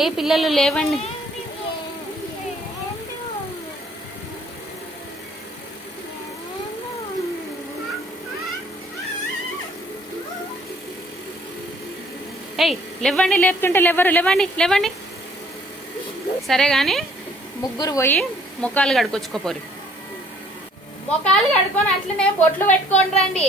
ఏ పిల్లలు లేవండి. ఏయ్ లేవండి, లేపుతుంటే లేవరు. లేవండి లేవండి. సరే గాని ముగ్గురు పోయి ముఖాలు కడుకొచ్చుకోపోరు. ముఖాలు కడుకొని అట్లనే బొట్లు పెట్టుకోండి రండి.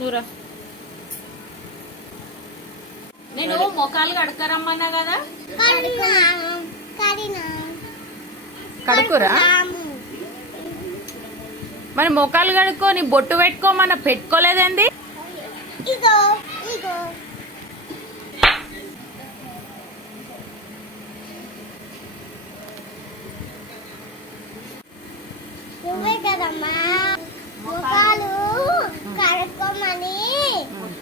నూరా నేను మొఖాలు కడుక్కరమ్మన్నా కదా, కడుకురా. మరి మొఖాలు కడుక్కొని బొట్టు పెట్టుకోమన్నా పెట్టుకోలేదండి. నువ్వే కదమ్మా ముఖాలు కడుక్కోమని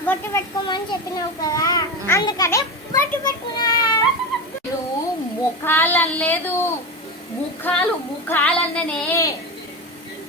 బొట్టు పెట్టుకోమని చెప్పినావు కదా, అందుకనే బొట్టు పెట్టుకున్నా. ముఖాలు అనలేదు, ముఖాలు ముఖాలన్ననే.